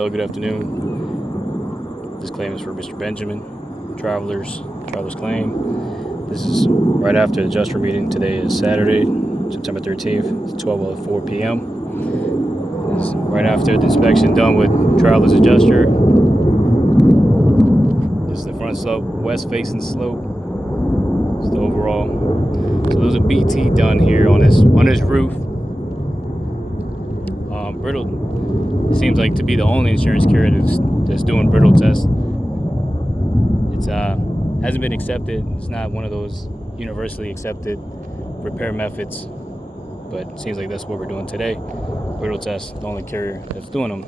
Hello, good afternoon. This claim is for Mr. Benjamin, Travelers Claim. This is right after the adjuster meeting. Today is Saturday, September 13th. It's 12:04 p.m. This is right after the inspection done with Travelers Adjuster. This is the front slope, west facing slope. It's the overall. So there's a BT done here on this roof. Brittle seems like to be the only insurance carrier that's doing brittle tests. It's hasn't been accepted. It's not one of those universally accepted repair methods, but it seems like that's what we're doing today. Brittle tests, the only carrier that's doing them.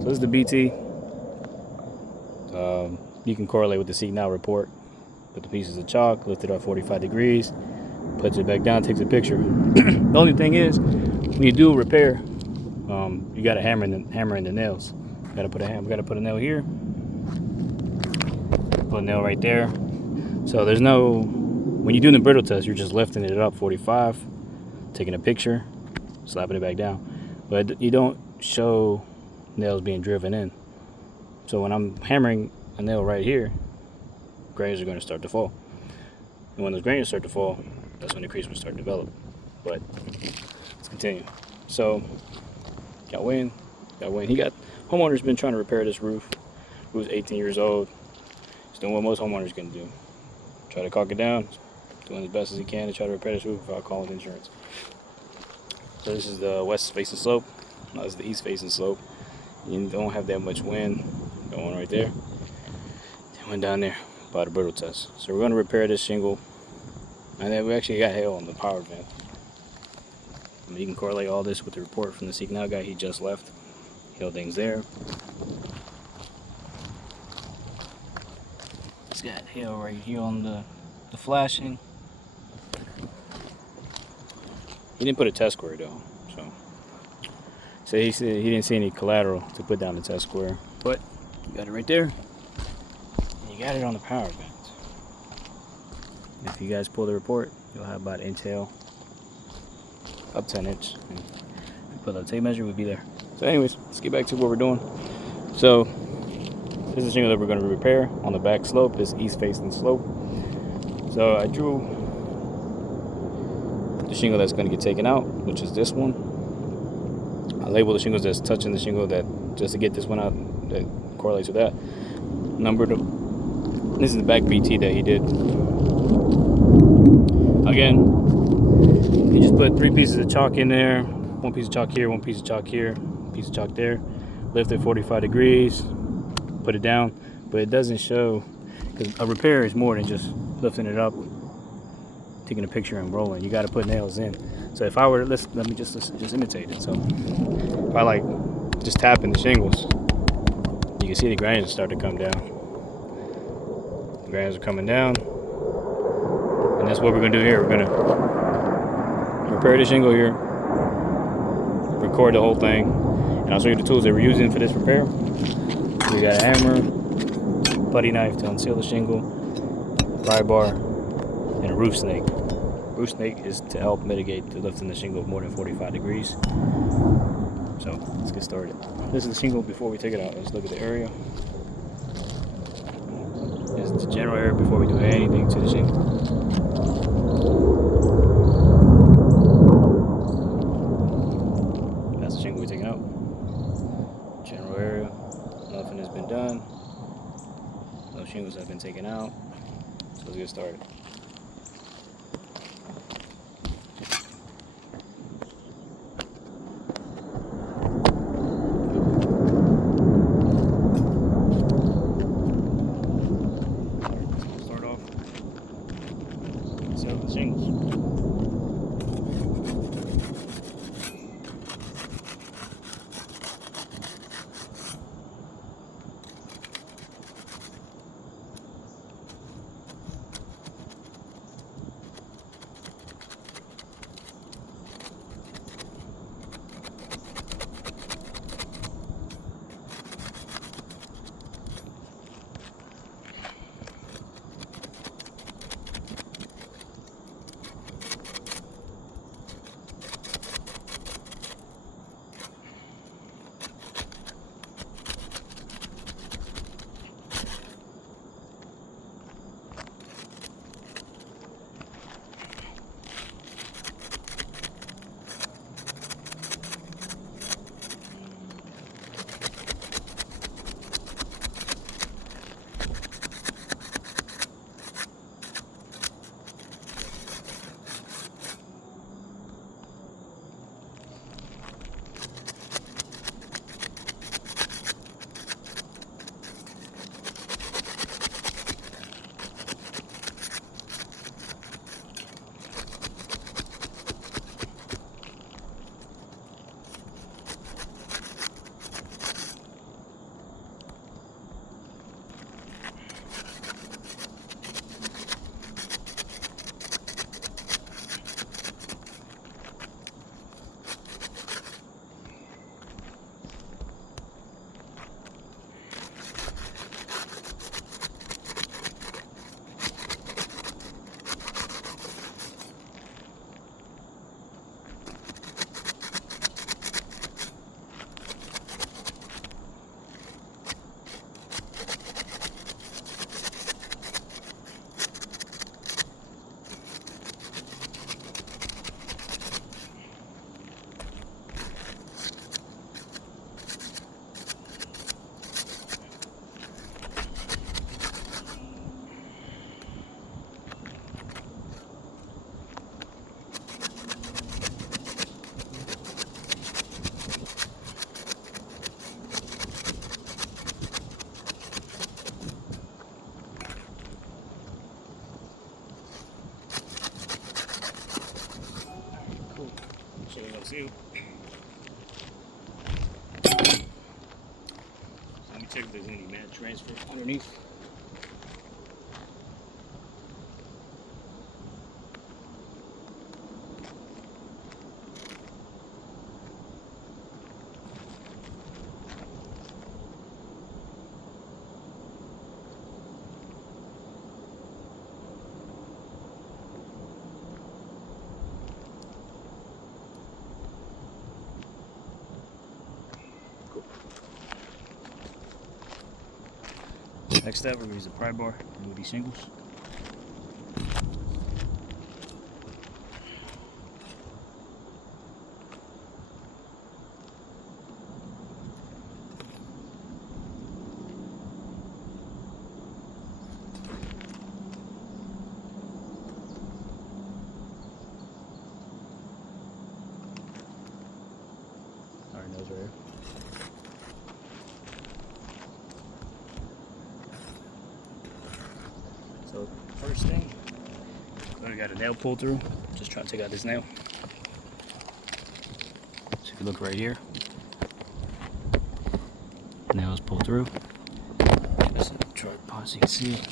So this is the BT. You can correlate with the Signal report. Put the pieces of chalk, lift it up 45 degrees, puts it back down, takes a picture. The only thing is, when you do a repair, you got to hammer in the nails. Got to put a nail here. Put a nail right there. So there's no, when you do the brittle test, you're just lifting it up 45, taking a picture, slapping it back down. But you don't show nails being driven in. So when I'm hammering a nail right here, grains are going to start to fall. And when those grains start to fall, that's when the crease will start to develop. But let's continue. So got wind. Homeowner's been trying to repair this roof. He was 18 years old. He's doing what most homeowners can do. Try to caulk it down. Doing as best as he can to try to repair this roof without calling insurance. So this is the west facing slope. No, this is the east facing slope. You don't have that much wind going right there. It went down there by the brittle test. So we're going to repair this shingle. And then we actually got hail on the power vent. You can correlate all this with the report from the Signal guy. He just left. Hail things there. It's got hail right here on the flashing. He didn't put a test square though. So he said he didn't see any collateral to put down the test square. But you got it right there. And you got it on the power vent. If you guys pull the report, you'll have about an inch hail. Up 10 inch. And if you put a tape measure, we'd be there. So anyways, let's get back to what we're doing. So this is the shingle that we're going to repair on the back slope, this east facing slope. So I drew the shingle that's going to get taken out, which is this one. I labeled the shingles that's touching the shingle, that just to get this one out that correlates with that. Numbered them. This is the back BT that he did. Again, you just put 3 pieces of chalk in there. 1 piece of chalk here, 1 piece of chalk here, 1 piece of chalk there. Lift it 45 degrees, put it down. But it doesn't show, because a repair is more than just lifting it up, taking a picture and rolling. You got to put nails in. So if I were to, let me just imitate it. So if I like just tapping the shingles, you can see the grains start to come down. The grains are coming down. And that's what we're going to do here. We're going to repair the shingle here, record the whole thing, and I'll show you the tools that we're using for this repair. We got a hammer, putty knife to unseal the shingle, pry bar, and a roof snake. Roof snake is to help mitigate the lifting the shingle more than 45 degrees. So let's get started. This is the shingle before we take it out. Let's look at the area. This is the general area before we do anything to the shingle. That's the shingle we're taking out. General area. Nothing has been done. No shingles have been taken out. So let's get started. The shingles. You check if there's any mat transfer underneath. Next step, we're going to use the pry bar to remove these shingles. Alright, nose right here. So first thing, we got a nail pull through. Just trying to take out this nail. So if you look right here, nail is pulled through. Let's try to pause so you can see it.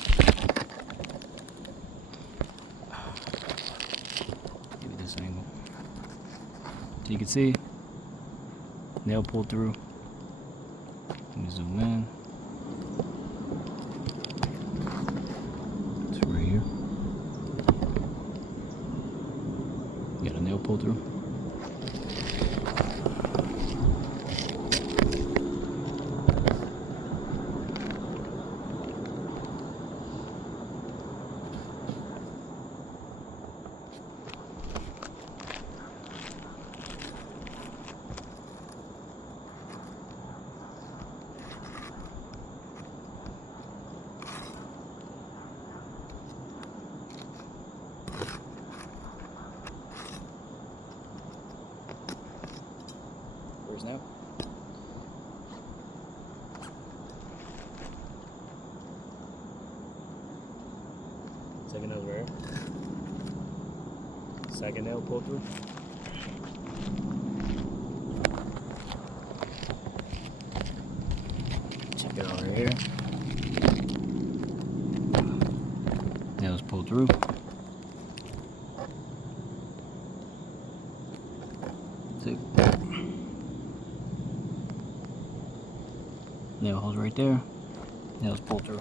Give me this angle. So you can see, nail pulled through. Let me zoom in. Here. Got a nail pull through. First nail. Second nail right here. Second nail pulled through. Check it out right here. Nails pulled through. Nail holes right there. Nails pulled through.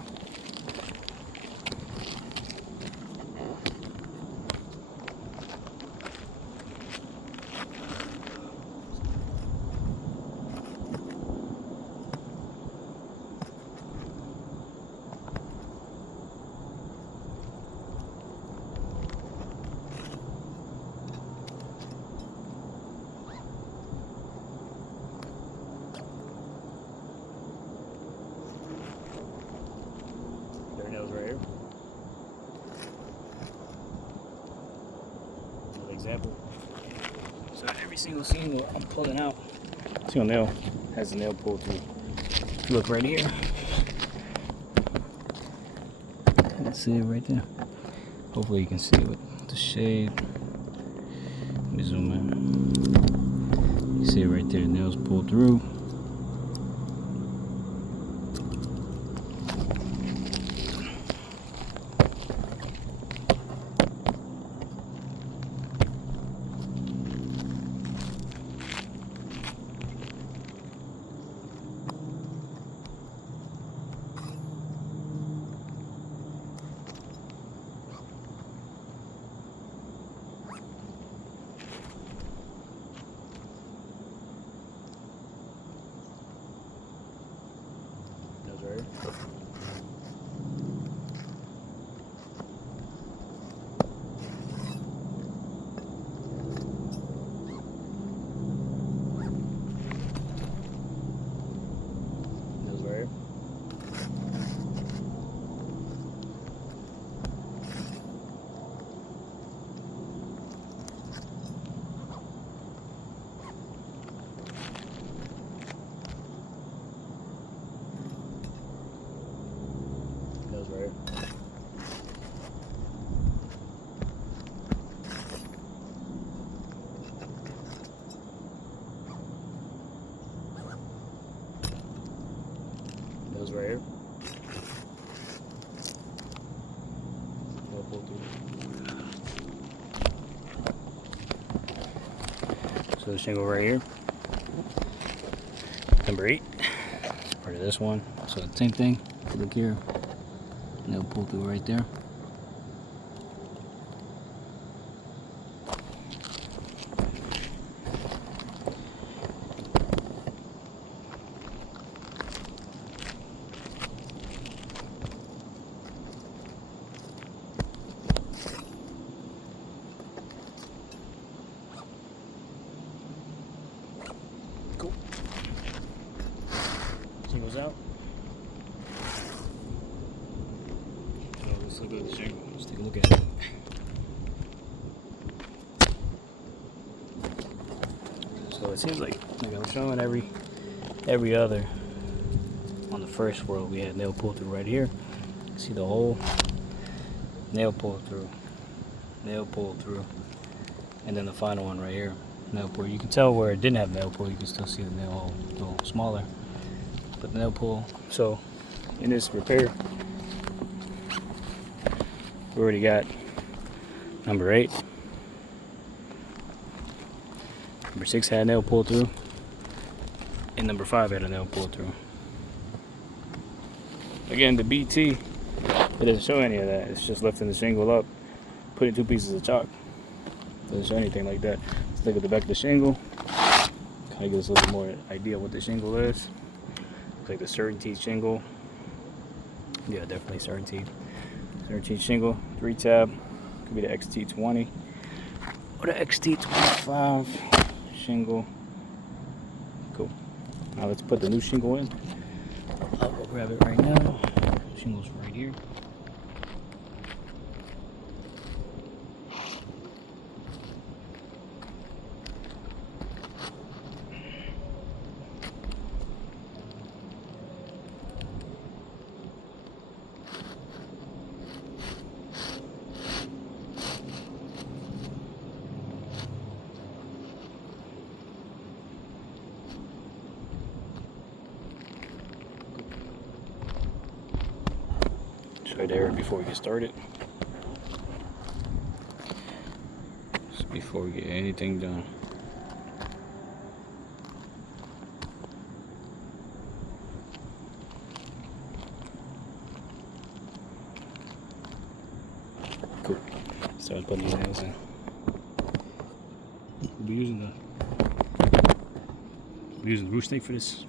Nails right here. Another example. So every single single I'm pulling out, single nail has a nail pulled through. If you look right here, you can see it right there. Hopefully you can see it with the shade. Let me zoom in. You see it right there, nails pulled through. right here. No pull through. So the shingle right here. Number 8. It's part of this one. So the same thing. Look here. No pull through right there. Cool. Shingles out. So let's look at the shingle. Let's take a look at it. So it seems like I was showing every other. On the first row we had nail pull through right here. See the hole? Nail pull through. Nail pull through. And then the final one right here. Nail pull. You can tell where it didn't have nail pull, you can still see the nail hole a little smaller. But the nail pull. So in this repair, we already got number 8. Number 6 had a nail pull through. And number 5 had a nail pull through. Again, the BT, it doesn't show any of that. It's just lifting the shingle up, putting 2 pieces of chalk. It doesn't show anything like that. Let's look at the back of the shingle. Kind of gives us a little more idea what the shingle is. Looks like the Certainty shingle. Yeah, definitely Certainty. Certainty shingle, 3-tab. Could be the XT20 or the XT25 shingle. Cool. Now let's put the new shingle in. I'll go grab it right now. Shingle's right here. Right there before we get started. Just before we get anything done. Cool. Start putting these nails in. We'll be using the roof stake for this.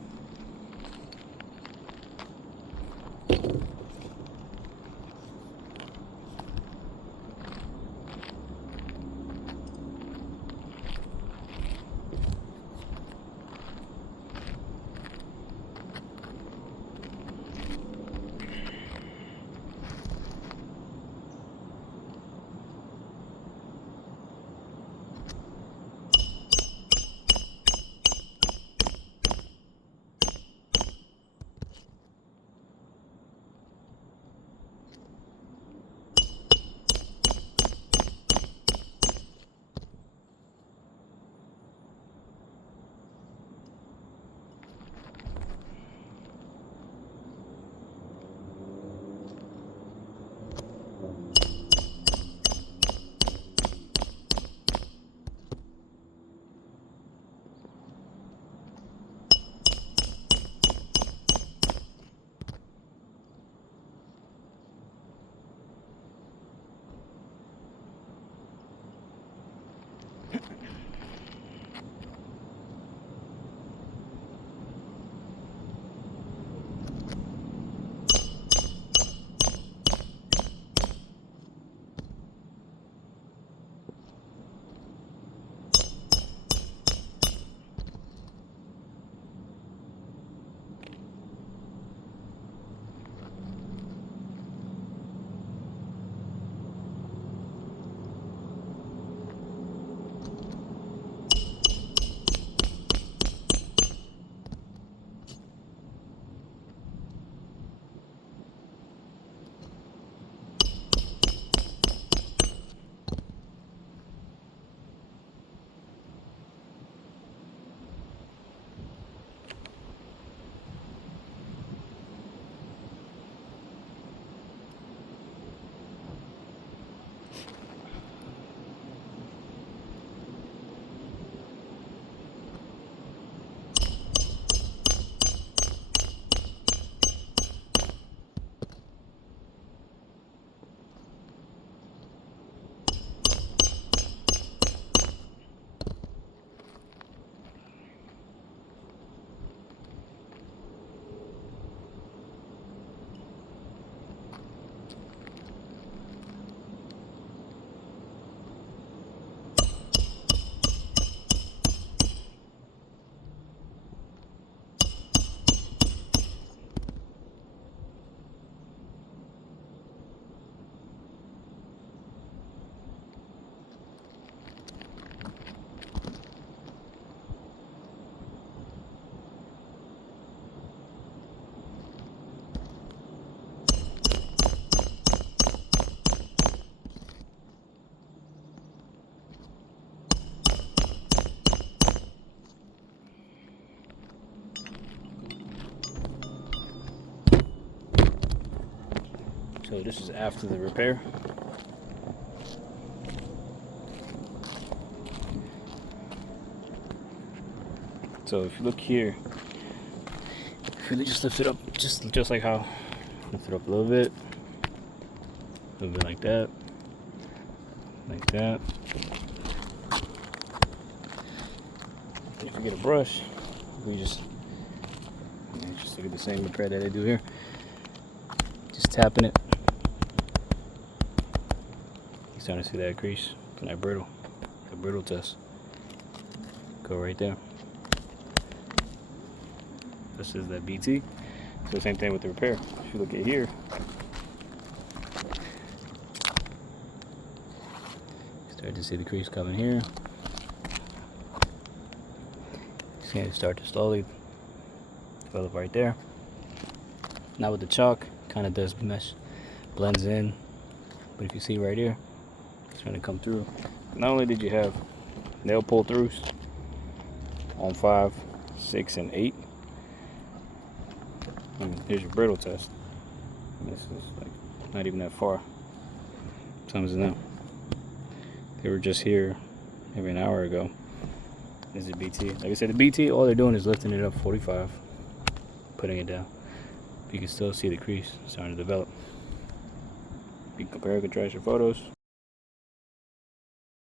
So this is after the repair. So if you look here, if you just lift it up, just like how, lift it up a little bit like that, like that. And if you get a brush, we just look at the same repair that I do here. Just tapping it. You're starting to see that crease from that brittle, the brittle test. Go right there. This is that BT. So same thing with the repair. If you look at here, start to see the crease coming here. It's going to start to slowly develop right there. Now with the chalk, kind of does mesh, blends in. But if you see right here, it's going to come through. Not only did you have nail pull throughs on 5, 6, and 8. Here's your brittle test. And this is like not even that far. Times it now. They were just here maybe an hour ago. This is BT. Like I said, the BT, all they're doing is lifting it up 45, putting it down. But you can still see the crease starting to develop. You can compare and contrast your photos.